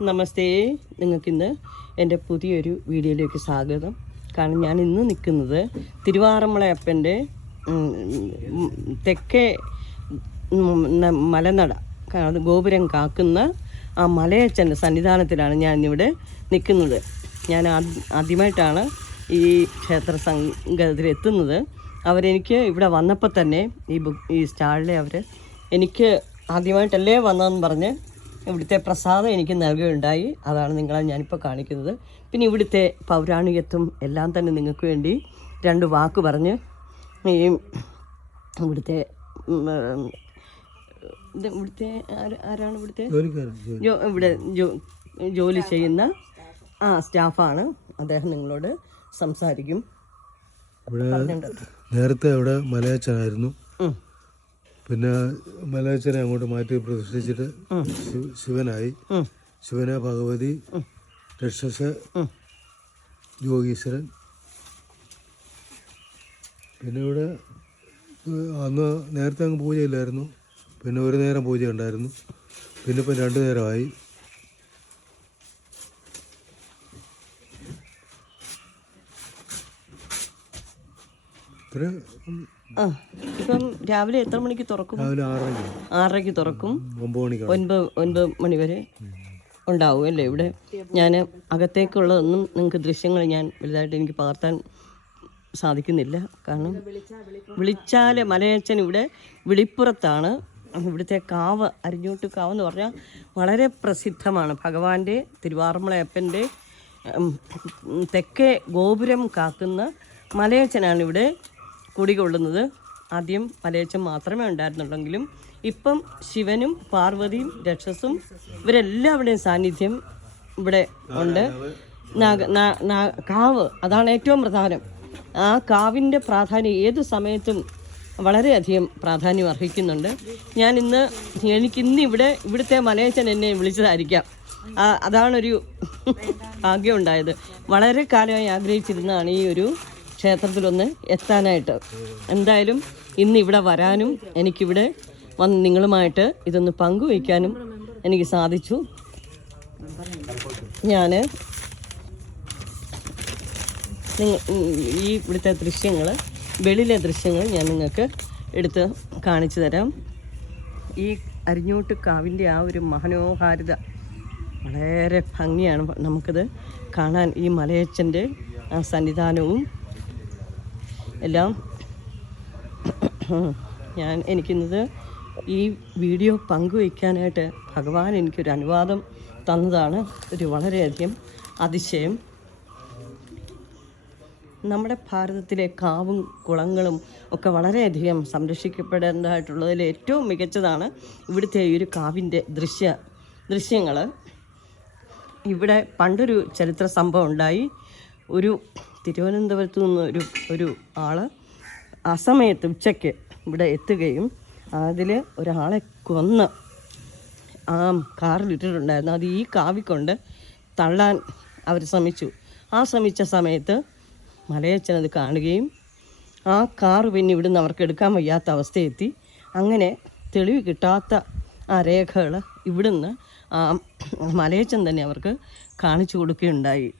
നമസ്തേ. നിങ്ങൾക്കിന്ന് എൻ്റെ പുതിയൊരു വീഡിയോയിലേക്ക് സ്വാഗതം. കാരണം ഞാൻ ഇന്ന് നിൽക്കുന്നത് തിരുവാറന്മുളയപ്പൻ്റെ തെക്കേ മലനട അത് ഗോപുരം കാക്കുന്ന ആ മലയച്ചൻ്റെ സന്നിധാനത്തിലാണ് ഞാൻ ഇന്നിവിടെ നിൽക്കുന്നത്. ഞാൻ ആദ്യമായിട്ടാണ് ഈ ക്ഷേത്ര സംഘത്തിൽ എത്തുന്നത്. അവരെനിക്ക് ഇവിടെ വന്നപ്പോൾ തന്നെ ഈ സ്റ്റാളിലെ അവർ എനിക്ക് ആദ്യമായിട്ടല്ലേ വന്നതെന്ന് പറഞ്ഞ് ഇവിടുത്തെ പ്രസാദം എനിക്ക് നൽകുകയുണ്ടായി. അതാണ് നിങ്ങളെ ഞാനിപ്പോൾ കാണിക്കുന്നത്. പിന്നെ ഇവിടുത്തെ പൗരാണികത്വം എല്ലാം തന്നെ നിങ്ങൾക്ക് വേണ്ടി രണ്ട് വാക്ക് പറഞ്ഞ് ഈ ഇവിടുത്തെ ആരാണ് ഇവിടുത്തെ ഇവിടെ ജോലി ചെയ്യുന്ന സ്റ്റാഫാണ്. അദ്ദേഹം നിങ്ങളോട് സംസാരിക്കും. നേരത്തെ അവിടെ മലയച്ചനായിരുന്നു. പിന്നെ മലയച്ചനെ അങ്ങോട്ട് മാറ്റി പ്രതിഷ്ഠിച്ചിട്ട് ശിവനായി. ശിവനെ ഭഗവതി, രക്ഷസ, യോഗീശ്വരൻ. പിന്നെ ഇവിടെ അന്ന് നേരത്തെ അങ്ങ് പൂജയില്ലായിരുന്നു. പിന്നെ ഒരു നേരം പൂജ ഉണ്ടായിരുന്നു. പിന്നെ ഇപ്പം 2 നേരമായി. ഇപ്പം രാവിലെ എത്ര മണിക്ക് തുറക്കും? രാവിലെ 6:30 തുറക്കും. 9 മണി വരെ ഉണ്ടാവും അല്ലേ ഇവിടെ. ഞാൻ അകത്തേക്കുള്ളതൊന്നും നിങ്ങൾക്ക് ദൃശ്യങ്ങൾ ഞാൻ വലുതായിട്ട് എനിക്ക് പകർത്താൻ സാധിക്കുന്നില്ല. കാരണം വിളിച്ചാൽ മലയച്ചൻ ഇവിടെ വിളിപ്പുറത്താണ്. ഇവിടുത്തെ കാവ്, അരിഞ്ഞോട്ട് കാവ് എന്ന് പറഞ്ഞാൽ വളരെ പ്രസിദ്ധമാണ്. ഭഗവാന്റെ തിരുവാറന്മുളയപ്പൻ്റെ തെക്കേ ഗോപുരം കാക്കുന്ന മലയച്ചനാണ് ഇവിടെ കുടികൊള്ളുന്നത്. ആദ്യം മലയച്ചൻ മാത്രമേ ഉണ്ടായിരുന്നുള്ളെങ്കിലും ഇപ്പം ശിവനും പാർവതിയും രക്ഷസും ഇവരെല്ലാവരുടെയും സാന്നിധ്യം ഇവിടെ ഉണ്ട്. കാവ് അതാണ് ഏറ്റവും പ്രധാനം. ആ കാവിൻ്റെ പ്രാധാന്യം ഏത് സമയത്തും വളരെയധികം പ്രാധാന്യം അർഹിക്കുന്നുണ്ട്. എനിക്കിന്ന് ഇവിടുത്തെ മലയച്ചൻ എന്നെ വിളിച്ചതായിരിക്കാം. അതാണൊരു ഭാഗ്യം ഉണ്ടായത്. വളരെ കാലമായി ആഗ്രഹിച്ചിരുന്നതാണ് ഈ ഒരു ക്ഷേത്രത്തിലൊന്ന് എത്താനായിട്ട്. എന്തായാലും ഇന്ന് ഇവിടെ വരാനും എനിക്കിവിടെ വന്ന് നിങ്ങളുമായിട്ട് ഇതൊന്ന് പങ്കുവയ്ക്കാനും എനിക്ക് സാധിച്ചു. ഞാൻ ഈ ഇവിടുത്തെ ദൃശ്യങ്ങൾ, വെളിയിലെ ദൃശ്യങ്ങൾ ഞാൻ നിങ്ങൾക്ക് എടുത്ത് കാണിച്ചു തരാം. ഈ അരിഞ്ഞോട്ട് കാവിൻ്റെ ആ ഒരു മനോഹാരിത വളരെ ഭംഗിയാണ് നമുക്കത് കാണാൻ. ഈ മലയച്ചൻ്റെ ആ സന്നിധാനവും എല്ലാം എനിക്കിന്നത് ഈ വീഡിയോ പങ്കുവയ്ക്കാനായിട്ട് ഭഗവാൻ എനിക്കൊരു അനുവാദം തന്നതാണ്. ഒരു വളരെയധികം അതിശയം. നമ്മുടെ ഭാരതത്തിലെ കാവും കുളങ്ങളും ഒക്കെ വളരെയധികം സംരക്ഷിക്കപ്പെടേണ്ടതായിട്ടുള്ളതിൽ ഏറ്റവും മികച്ചതാണ് ഇവിടുത്തെ ഈ ഒരു കാവിൻ്റെ ദൃശ്യങ്ങൾ. ഇവിടെ പണ്ടൊരു ചരിത്ര സംഭവം ഉണ്ടായി. ഒരു തിരുവനന്തപുരത്തു നിന്ന് ഒരു ആൾ അസമയത്ത് ഉച്ചയ്ക്ക് ഇവിടെ എത്തുകയും അതിൽ ഒരാളെ കൊന്ന് ആ കാറിലിട്ടിട്ടുണ്ടായിരുന്നു. അത് ഈ കാവിക്കൊണ്ട് തള്ളാൻ അവർ ശ്രമിച്ചു. ശ്രമിച്ച സമയത്ത് മലയച്ചനത് കാണുകയും ആ കാറ് പിന്നെ ഇവിടുന്ന് അവർക്ക് എടുക്കാൻ വയ്യാത്ത അവസ്ഥയെത്തി. അങ്ങനെ തെളിവ് കിട്ടാത്ത ആ രേഖകൾ ഇവിടുന്ന് മലയച്ചൻ തന്നെ അവർക്ക് കാണിച്ചു കൊടുക്കുകയുണ്ടായി.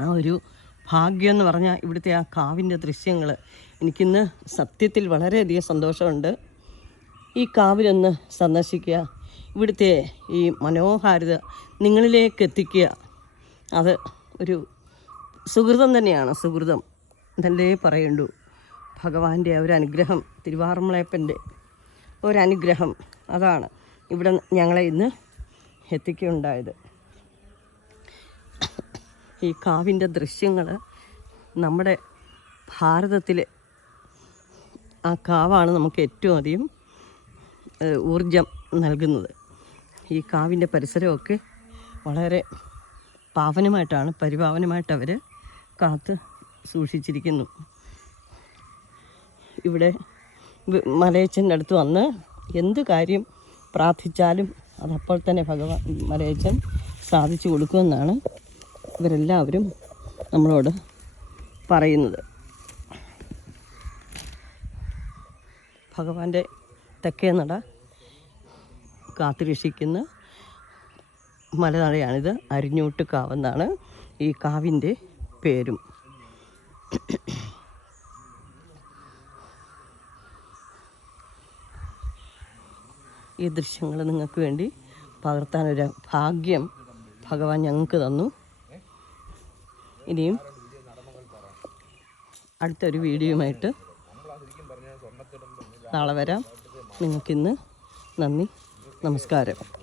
ആ ഒരു ഭാഗ്യം എന്ന് പറഞ്ഞാൽ ഇവിടുത്തെ ആ കാവിൻ്റെ ദൃശ്യങ്ങൾ എനിക്കിന്ന് സത്യത്തിൽ വളരെയധികം സന്തോഷമുണ്ട്. ഈ കാവിലൊന്ന് സന്ദർശിക്കുക, ഇവിടുത്തെ ഈ മനോഹാരിത നിങ്ങളിലേക്ക് എത്തിക്കുക. അത് ഒരു സുഹൃതം തന്നെയാണ്. സുഹൃതം എന്നല്ലേ പറയണ്ടു. ഭഗവാന്റെ ഒരു അനുഗ്രഹം, തിരുവാറന്മുളയപ്പൻ്റെ ഒരനുഗ്രഹം, അതാണ് ഇവിടെ ഞങ്ങളെ ഇന്ന് എത്തിക്കുകയുണ്ടായത്. ഈ കാവിൻ്റെ ദൃശ്യങ്ങൾ നമ്മുടെ ഭാരതത്തിലെ ആ കാവാണ് നമുക്ക് ഏറ്റവും അധികം ഊർജം നൽകുന്നത്. ഈ കാവിൻ്റെ പരിസരമൊക്കെ വളരെ പാവനമായിട്ടാണ്, പരിപാവനമായിട്ട് അവർ കാത്ത് സൂക്ഷിച്ചിരിക്കുന്നു. ഇവിടെ മലയച്ചൻ്റെ അടുത്ത് വന്ന് എന്ത് കാര്യം പ്രാർത്ഥിച്ചാലും അതപ്പോൾ തന്നെ ഭഗവാൻ മലയച്ചൻ സാധിച്ചു കൊടുക്കുമെന്നാണ് ഇവരെല്ലാവരും നമ്മളോട് പറയുന്നത്. ഭഗവാന്റെ തെക്കേ നട കാത്തുരക്ഷിക്കുന്ന മലനടയാണിത്. അരിഞ്ഞൂട്ട് കാവെന്നാണ് ഈ കാവിൻ്റെ പേരും. ഈ ദൃശ്യങ്ങൾ നിങ്ങൾക്ക് വേണ്ടി പകർത്താനൊരു ഭാഗ്യം ഭഗവാൻ ഞങ്ങൾക്ക് തന്നു. ഇനിയും അടുത്തൊരു വീഡിയോയുമായിട്ട് നാളെ വരാം. നിങ്ങൾക്കിന്ന് നന്ദി, നമസ്കാരം.